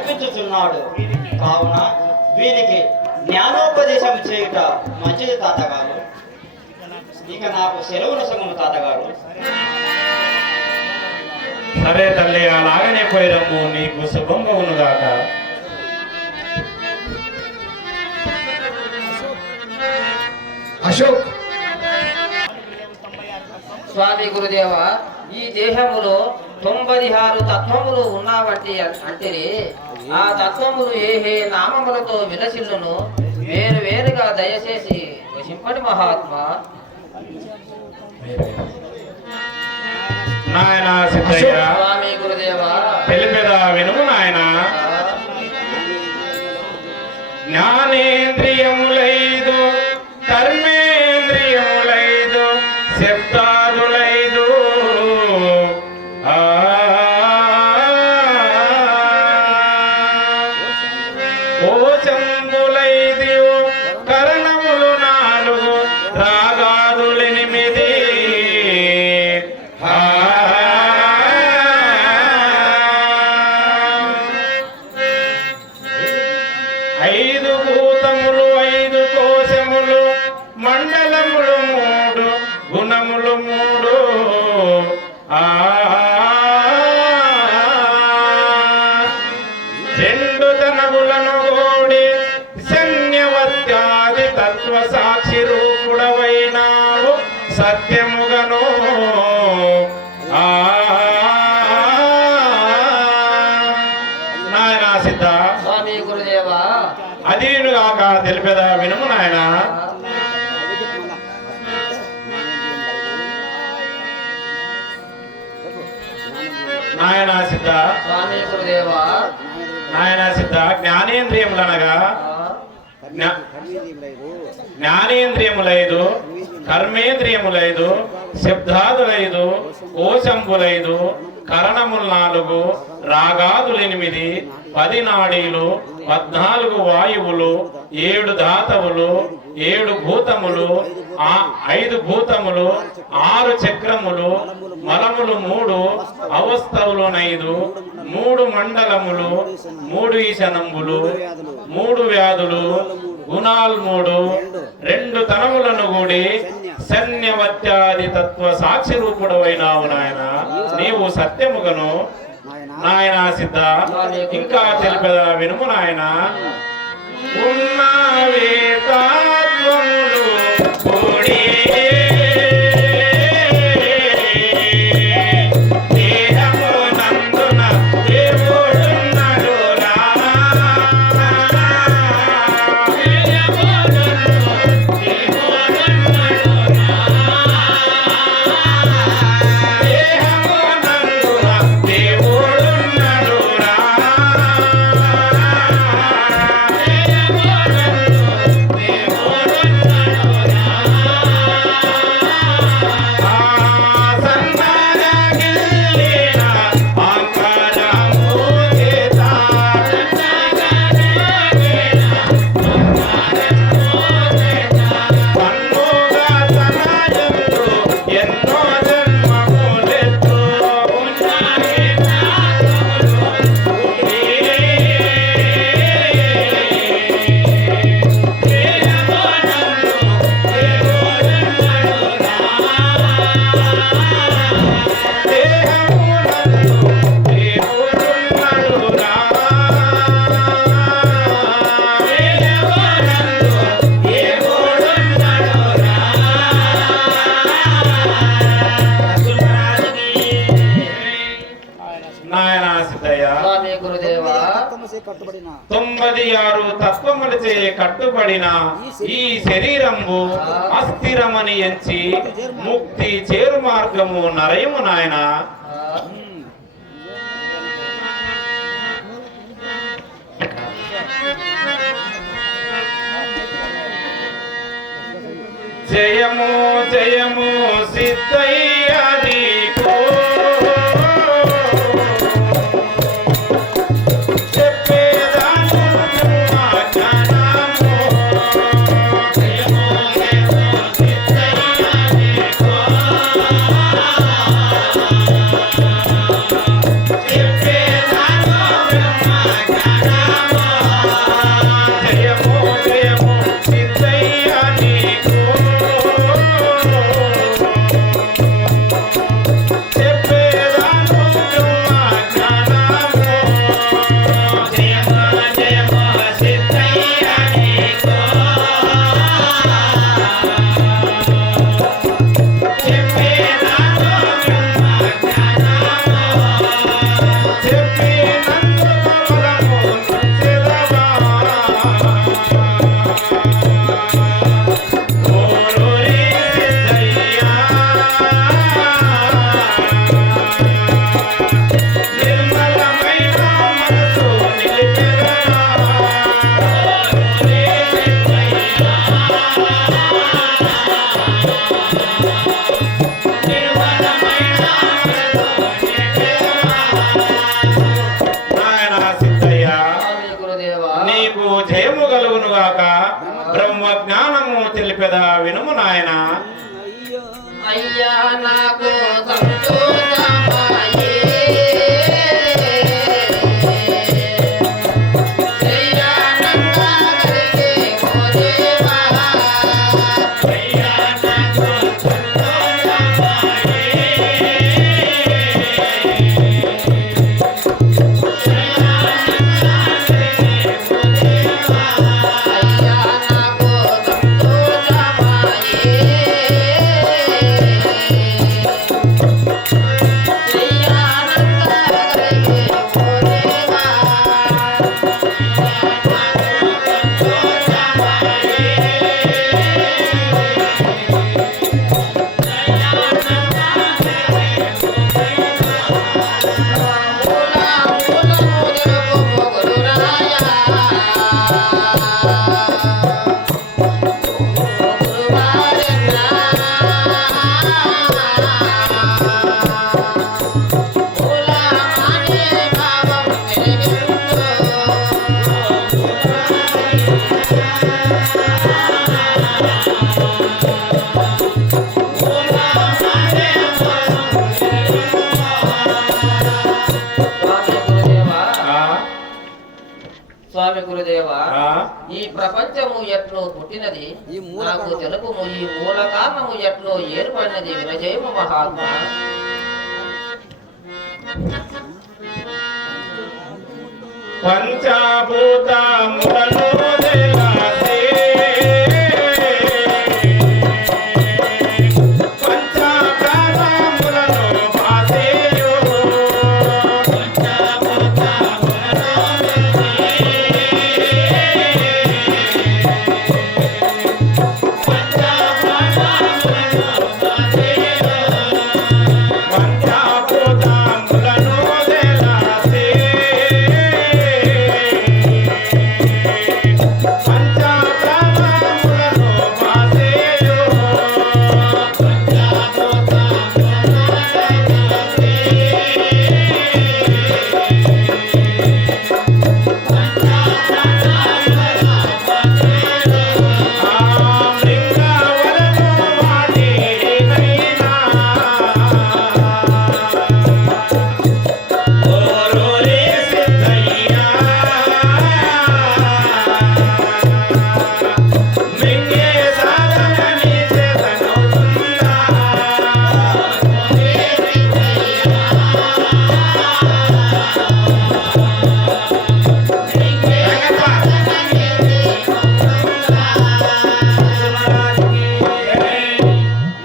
నడిపించుచున్నాడు. కావున వీరికి జ్ఞానోపదేశం చేయుట మంచిది తాతగారు. ఇక నాకు సెలవున సగము తాతగారు. సరే తల్లి, అలాగనే పోయిరమ్ము, నీకు శుభంగా ఉన్నదాక. అశోక్ స్వామి గురుదేవ, ఈ దేహములో 96 తత్వములు ఉన్నావంటే అంటే ఆ తత్వములు ఏ నామములతో విలసిల్లును వేరు వేరుగా దయచేసి వశింపటి మహాత్మా. నాయన సిద్ధయ్య, స్వామి గురుదేవ, తెలిపెదా వినుము నాయన. జ్ఞానేంద్రియములైదు, కర్మేంద్రియములైదు, శబ్దాదులైదు, ఓచంబులైదు, కరణములు 4, రాగాదులు 8. 5 భూతములు, 5 కోశములు, మండలములు 3, గుణములు 3. రెండు తనములను గోడి శన్యవత్యాది తత్వ సాక్షి రూపుడవైనావు సత్యముగను. నాయన సిద్ధ, స్వామి గురుదేవ, అదీనుగాక తెలిపెదా వినుము నాయన. నాయన సిద్ధ, స్వామి గురుదేవ, నాయన సిద్ధ, జ్ఞానేంద్రియములనగా జ్ఞానేంద్రియములైదు, కర్మేంద్రియములైదు, శబ్దాదులైదు, కోశంబులైదు, కరణములు 4, రాగాదులు 8, 10 నాడీలు, 14 వాయువులు, 7 ధాతవులు, 7 భూతములు, 5 భూతములు, 6 చక్రములు, మలములు 3, అవస్థవులు 5, 3 మండలములు, 3 ఈశనంబులు, 3 వ్యాధులు, గుణాలు 3, 2 తనములను కూడి శన్యవత్యాది తత్వ సాక్షి రూపుడవైనావు నాయన. నీవు సత్యముగను. నాయన సిద్ధ, ఇంకా తెలిపెదా వినుము నాయన. ఉన్నవే తత్వములు కూడి కట్టుబడిన 96 తత్వములచే కట్టుబడిన ఈ శరీరంబు అస్థిరమని ఎంచి ముక్తి చేరు మార్గము నరయము నాయన. జయము జయము సిద్ధయ్య నీకు చెప్పేదాను బ్రహ్మ స్వామి గురుదేవా ఆ? ఈ ప్రపంచము ఎట్లో పుట్టినది నాకు తెలుపుము ఈ మూల కారణము ఎట్లో ఏర్పడినది వినజయము మహాత్మా పంచభూతములను వెలసి పంచప్రాణములను పాసేయు పంచభూతములను వెలసి పంచప్రాణములను పాసేయు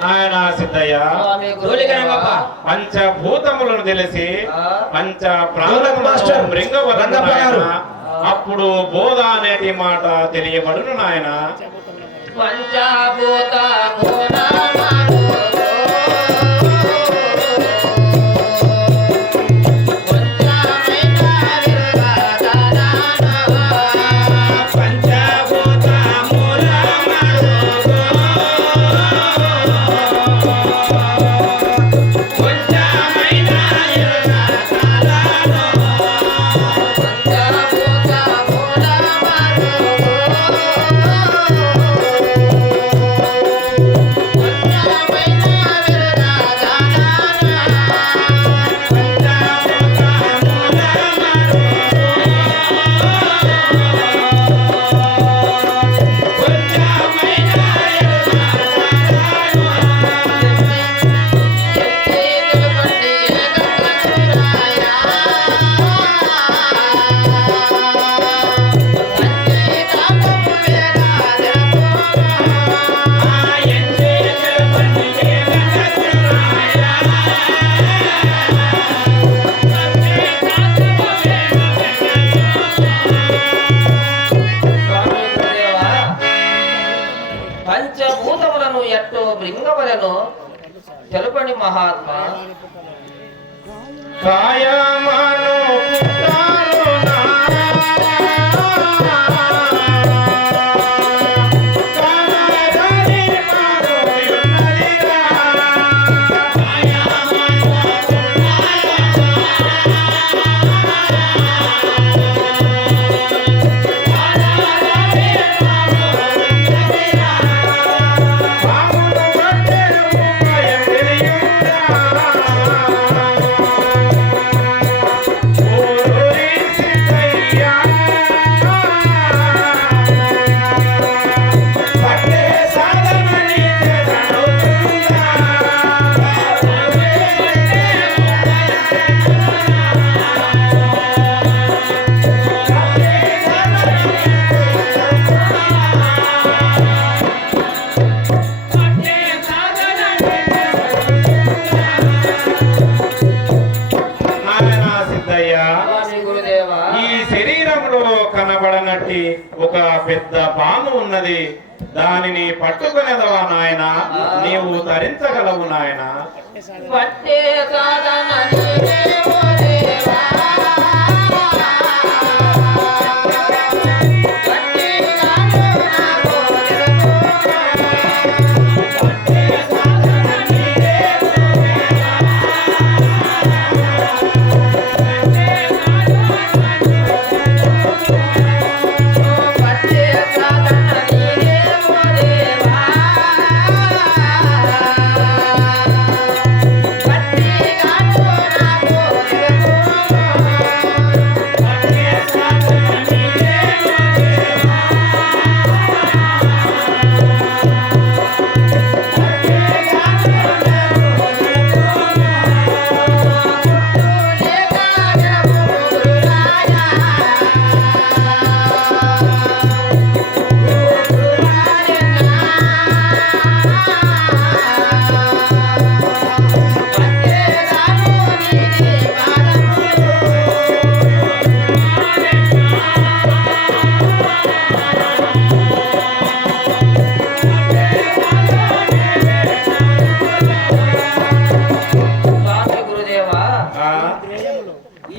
నాయనా సిద్ధయ్య స్వామి గురుదేవా పంచభూతములను తెలిసి పంచ మాస్టర్, ప్రాణములను మృంగవలను రంగప్ప గారు. నాయన. అప్పుడు బోధ అనేటి మాట తెలియబడును నాయన పంచభూత పంచభూతములను ఎట్టో భృంగవలను తెలుపని మహాత్మా కాయమను పుట్టారునా కానదని మారుయున్నదిరా పామును పట్టే ఉపాయం తెలియురా ఓరోరి సిద్ధయ్య పట్టే సాధనని చేదనుతుందా నాయనా సిద్ధయ్య స్వామి గురుదేవా ఈ శరీరంలో కనబడనట్టి ఒక పెద్ద పాము ఉన్నది దానిని పట్టుకునేదవా నాయన నీవు ధరించగలవు నాయన పట్టే సాధన నీవేమో దేవా. పట్టే సాధన నాకు తెలుపుమా. పట్టే సాధన నీవేమో దేవా. పట్టే సాధన నీవేమో దేవా. పట్టే సాధన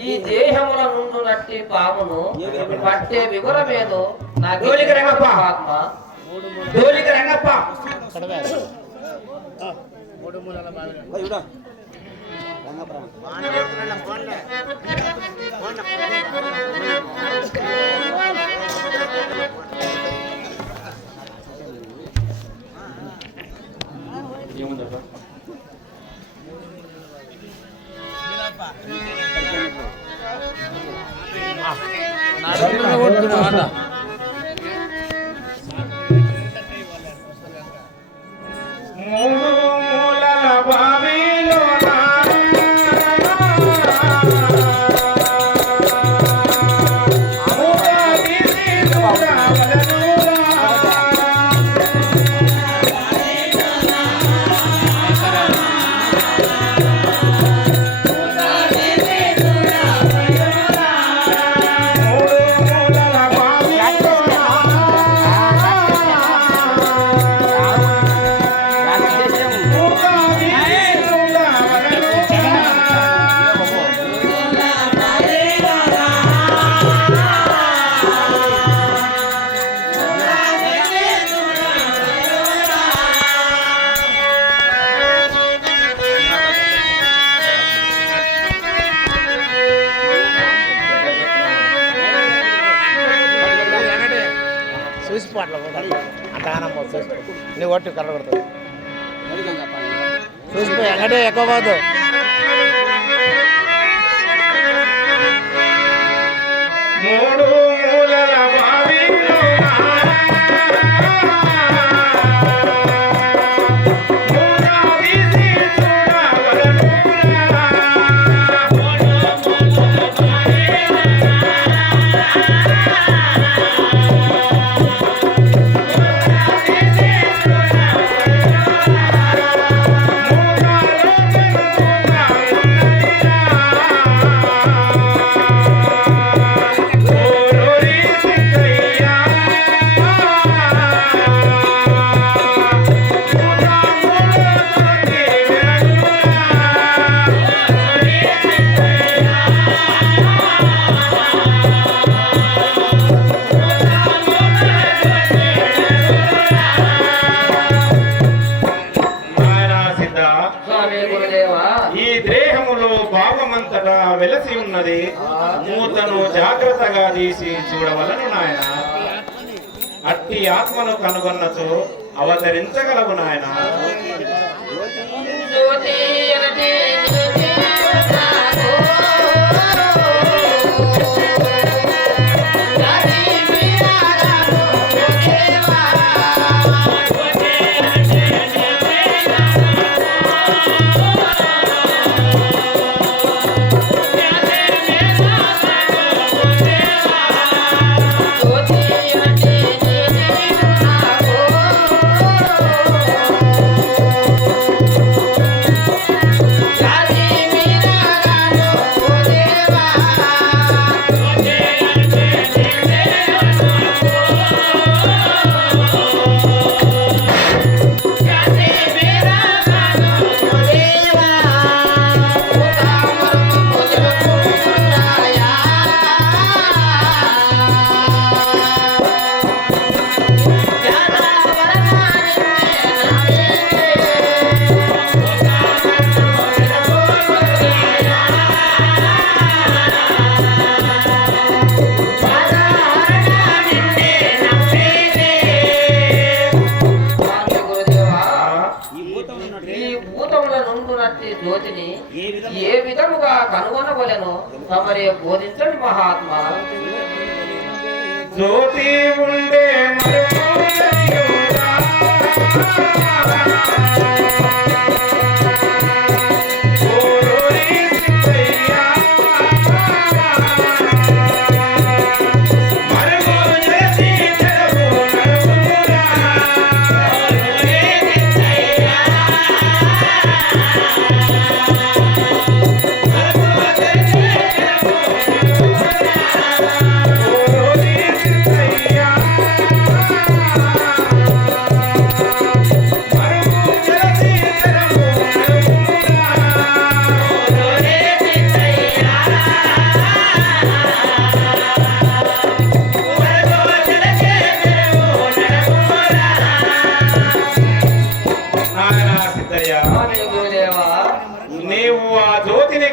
ఈ దేహముల నుండి నట్టి పామును పట్టే వివరమేదో నాకు డోలిక రంగప్ప. ఆత్మ డోలిక రంగప్ప. ఏముందప్ప? మూడు మూలల బావిలోన మూడవిధి చూడవలెనురా. మూడు మూలల బావిలోన చూసిపోట్ల అంతగానమ్మా చూసిపో నీ ఒట్టు కర్ర కొడుతుంది చూసిపో ఎంగటే ఎక్కువ పోదు మూడు మూలల బావిలోన మూడవిధి చూడవలెనురా. నాయనా సిద్ధ, స్వామి గురుదేవా ఈ దేహములో భావమంతటా వెలసి ఉన్నది మూతను జాగ్రత్తగా తీసి చూడవలను నాయన. అట్టి ఆత్మను కనుగొన్నచో అవతరించగలవు నాయన. జ్యోతి అనటి జ్యోతి నాకు జాతి మీరాలకు దేవా జ్యోతి అనటి జ్యోతి నాకు జాతి మీరాలకు దేవా జాతి మీరాలకు దేవా ఉదామరము ముజరకున్నాయా ఈ భూతముల నుండునట్టి జ్యోతిని ఏ విధముగా కనుగొనవలెను తమరే బోధించండి మహాత్మా. జ్యోతి ఉండే మరుమూలయురా. ఓరోరి సిద్ధయ్య. మరుమూల చేసి తెరవు నడుమురా. ఓరోరి సిద్ధయ్య.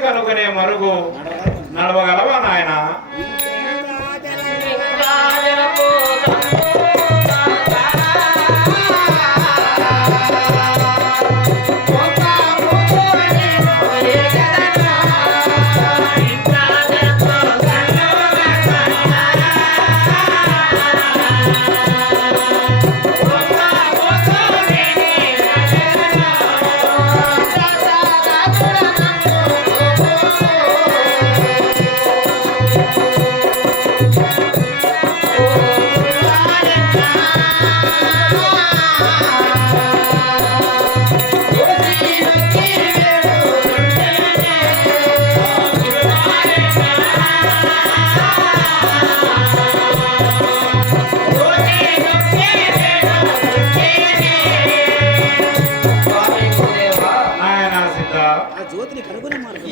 కనుగొనే మరుగు నడవగలవా నాయనా?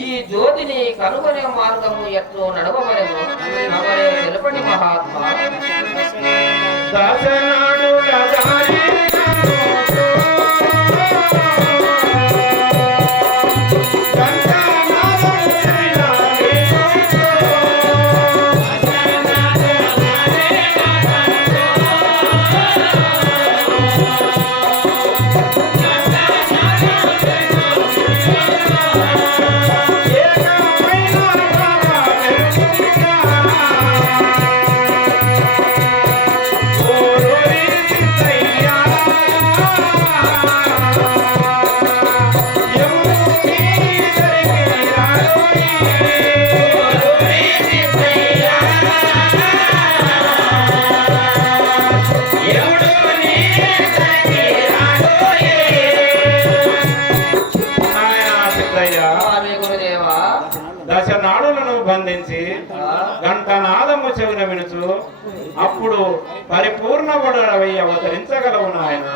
ఈ జ్యోతిని కనుగొనే మార్గము ఎట్లు నడవవలెను అవరే తెలుపండి మహాత్మా. దశనాడుల దారి దశనాడులను బంధించి గంటనాదము చెవిన వినుచు అప్పుడు పరిపూర్ణపడవై అవతరించగలవు నాయన.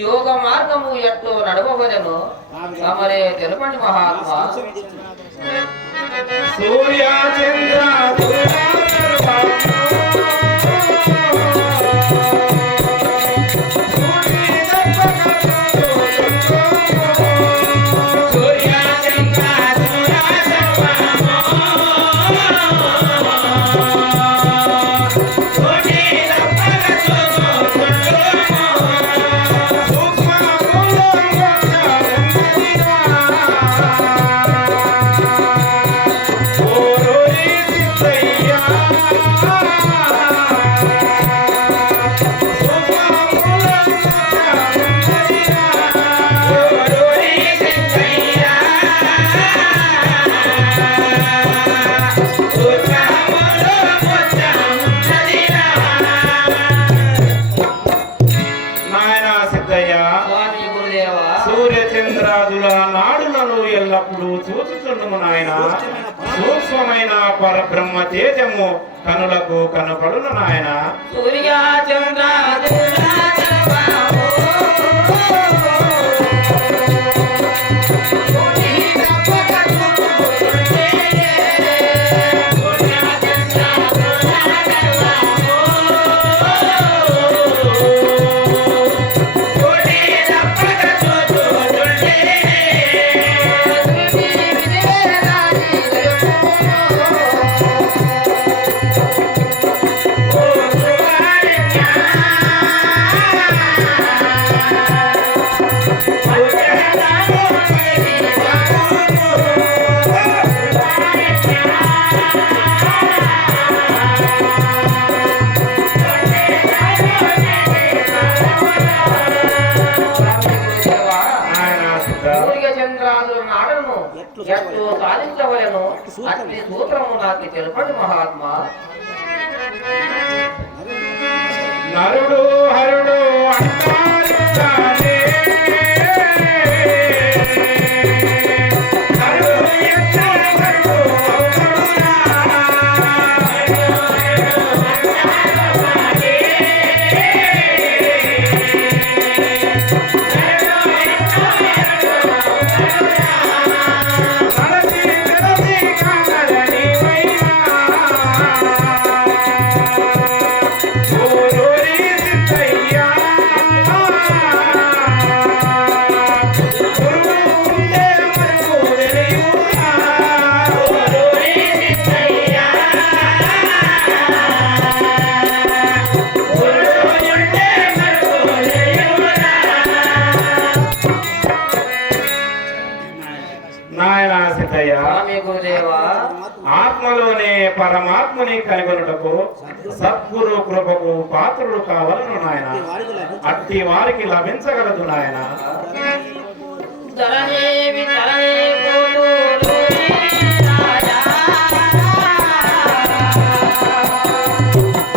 యోగ మార్గము ఎట్లు నడవవలెను తమరే తెలుపండి మహాత్మా. సూర్య చంద్ర సూర్యచంద్రాదుల నాడులను ఎల్లప్పుడూ చూచుచుండుము నాయన. సూక్ష్మమైన పరబ్రహ్మ తేజము కనులకు కనపడును నాయన. అట్టి సూత్రము నాకు తెలుపండి మహాత్మా. నరుడు హరుడు అంటారు గానే, నరుడు ఎక్కడ హరుడు అవుతాడురా. మనసి తెరసి కానలని వైనా, ఓరోరి సిద్ధయ్యా, గురువు ఉండే మరుగు తెలియురా. ఓరోరి సిద్ధయ్యా, గురువు ఉండే మరుగు తెలియురా. నాయనా సిద్ధయ్య, స్వామి గురుదేవా. ఆత్మలోనే పరమాత్మని కనుగొనుటకు సద్గురు కృపకు పాత్రుడు కావలను నాయన. అట్టి వారికి లభించగలదు నాయన. ధరణేవి ధరణే పోతులు రాజా.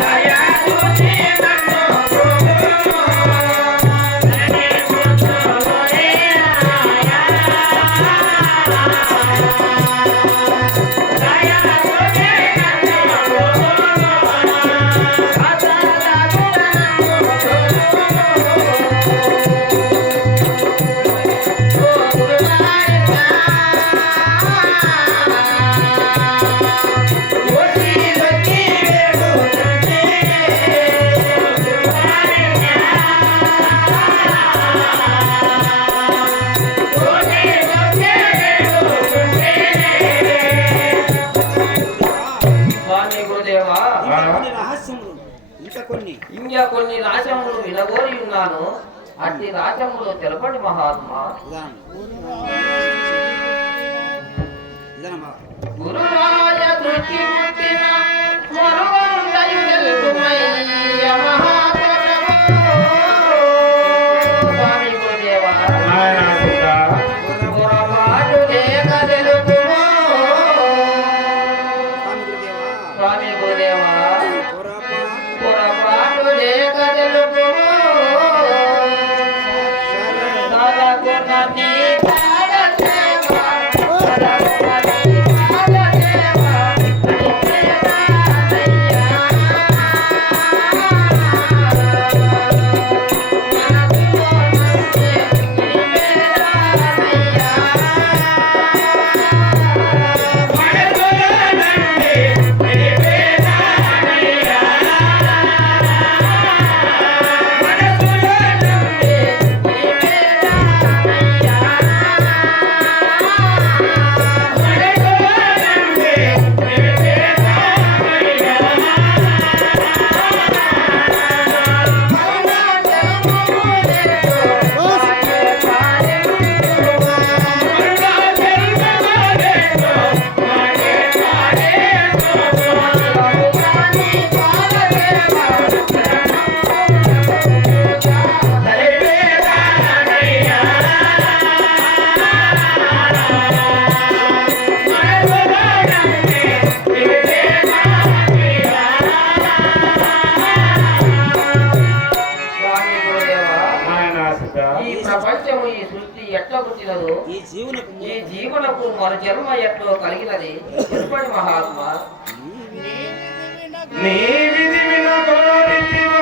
దయా చూచి నన్ను బ్రోవును. ధరణి పోతులోనే రాజా. దయా చూచి నన్ను బ్రోవును. సదాదాగుణ నన్ను స్వామి గురుదేవా. ఇంకా కొన్ని రాశములు వినగోరి ఉన్నాను. అట్టి రాశములు తెలపండి మహాత్మా. గురురాయ దృష్టి పుట్టిన మరుగండయు తెలుగుమయ్య మహాత్మనము. స్వామి గురుదేవా. నాయనా సిద్ధ, పొరపాటు లేక తెలుపుము. స్వామి గురుదేవా. పొరపాటు లేక తెలుపుము. సదగుణ నీ తారసేవ, సదగుణ నీ తారసేవ, నిత్యదానయ్యా. మనసులో మంచి నివేదనయ్యా. స్వామి గురుదేవా. నాయనా సిద్ధ, ఈ ప్రపంచము ఈ సృష్టి ఎట్లా పుట్టినదో, ఈ జీవనకు మరు జన్మ ఎట్లో కలిగినది చెప్పండి మహాత్మా. నీ విధి వినగోరితివా,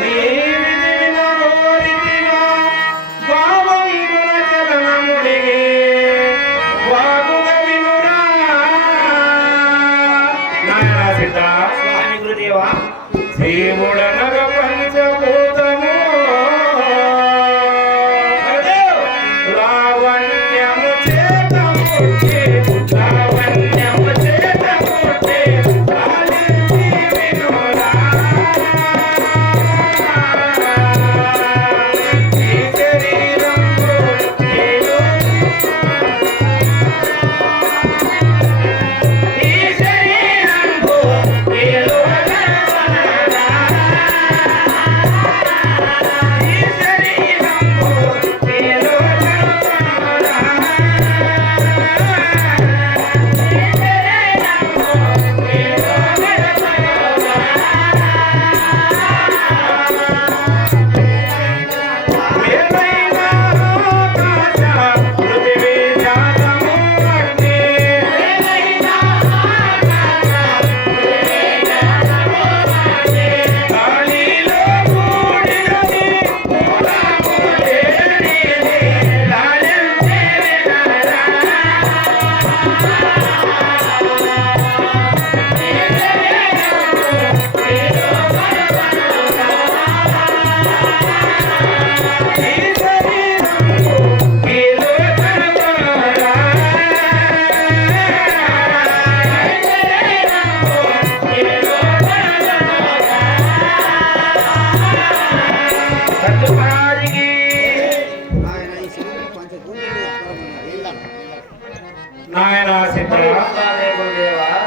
నీ విధి వినగోరితివా, భావంబున చలనముడిగి వాగుగ వినురా. నాయనా సిద్ధ, స్వామి గురుదేవా. శివుడ